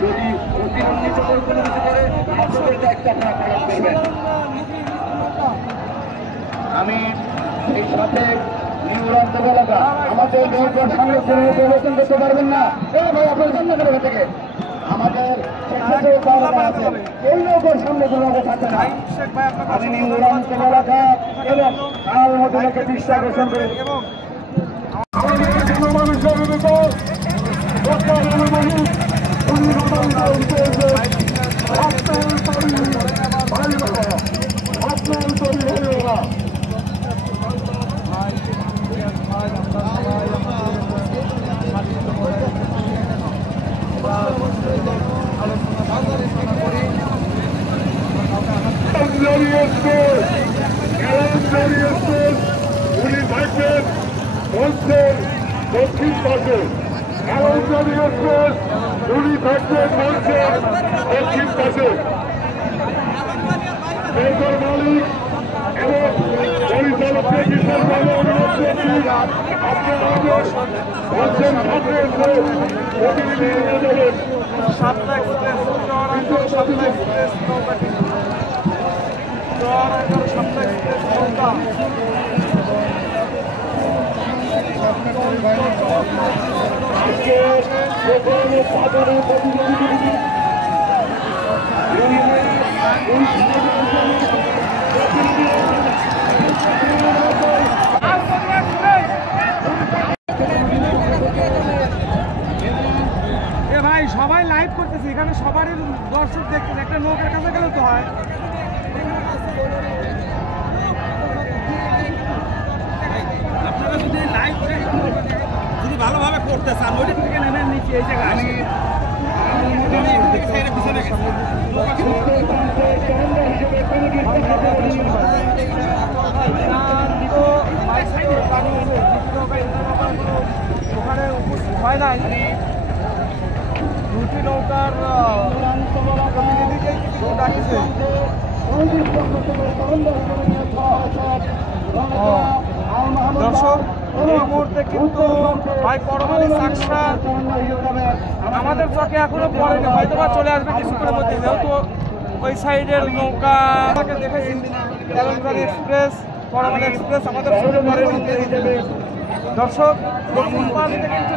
যদি অতিরঞ্জিত করে কোনো কিছু করে আপনাদের দায়িত্ব আপনারা পালন করবেন। আমি এই সাথে নিউরান্ত এলাকা আমাদের নৌকার সামনে প্রদর্শন করতে পারবেন না। ভাই আপনার সামনে করে থেকে আমাদের এই নৌকার সামনে কোনো থাকবে না। আমি নিউরান্ত এলাকা এবং তার মধ্যে দৃষ্টি আকর্ষণ করে দক্ষিণ পাশে উনি থাকবেন মঞ্চের দক্ষিণ পাশে নৌকার মালিক এবং পরিচালককে বিশেষভাবে অনুরোধ করছি আপনারা মঞ্চের সামনে এসে প্রতিনিধি নিয়ে যাবেন। সাতটা এক্সপ্রেস সাতটা এক্সপ্রেস নৌকাটি সাতটা এক্সপ্রেস নৌকা ভাই সবাই লাইভ করতেছে এখানে সবারই দর্শক দেখতেছে একটা নৌকার কাছে গেলে তো হয়। আপনারা যদি লাইভ যদি ভালোভাবে করতে চান ওই থেকে নেমে নিচে এই জায়গায় আসি ওখানে উপস্থিত হয় নাই দুটি নৌকার প্রতিনিধিকে ডাকছে। দর্শক এই মুহূর্তে কিন্তু ভাই পরমাণু চাকসা আমাদের চোখে এখনো পড়েনি, হয়তো বা চলে আসবে কিছুক্ষণের মধ্যে, যেহেতু ওই সাইডের নৌকা দেখেছি তেলেঙ্গানা এক্সপ্রেস পরমাণু এক্সপ্রেস আমাদের চোখে পড়েনি। দর্শক দক্ষিণ পাশ থেকে কিন্তু